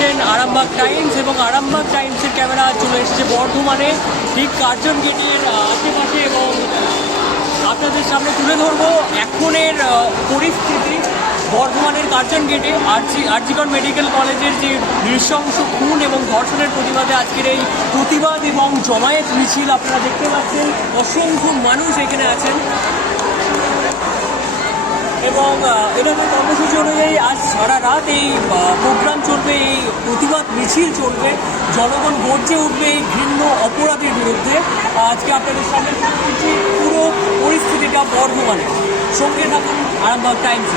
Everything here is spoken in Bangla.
দেখছেন আরামবাগ টাইমস এবং আরামবাগ টাইমসের ক্যামেরা চলে এসেছে বর্ধমানে। ঠিক কার্জন গেটের আশেপাশে এবং আপনাদের সামনে তুলে ধরবো এখনের পরিস্থিতি বর্ধমানের কার্জন গেটে। আরজি, আরজিকর মেডিকেল কলেজের যে নৃশংস খুন এবং ধর্ষণের প্রতিবাদে আজকের এই প্রতিবাদ এবং জমায়েত মিছিল, আপনারা দেখতে পাচ্ছেন, অসংখ্য মানুষ এখানে আছেন। এবং এভাবে কর্মসূচি অনুযায়ী আজ সারা রাত এই প্রোগ্রাম চলবে এই প্রতিবাদ মিছিল চলবে, জনগণ গর্জে উঠবে এই ঘৃণ্য অপরাধের বিরুদ্ধে। আজকে আপনাদের সামনে পুরো পরিস্থিতিটা বর্ধমানে। সঙ্গে থাকুন, আরামবাগ টাইমস।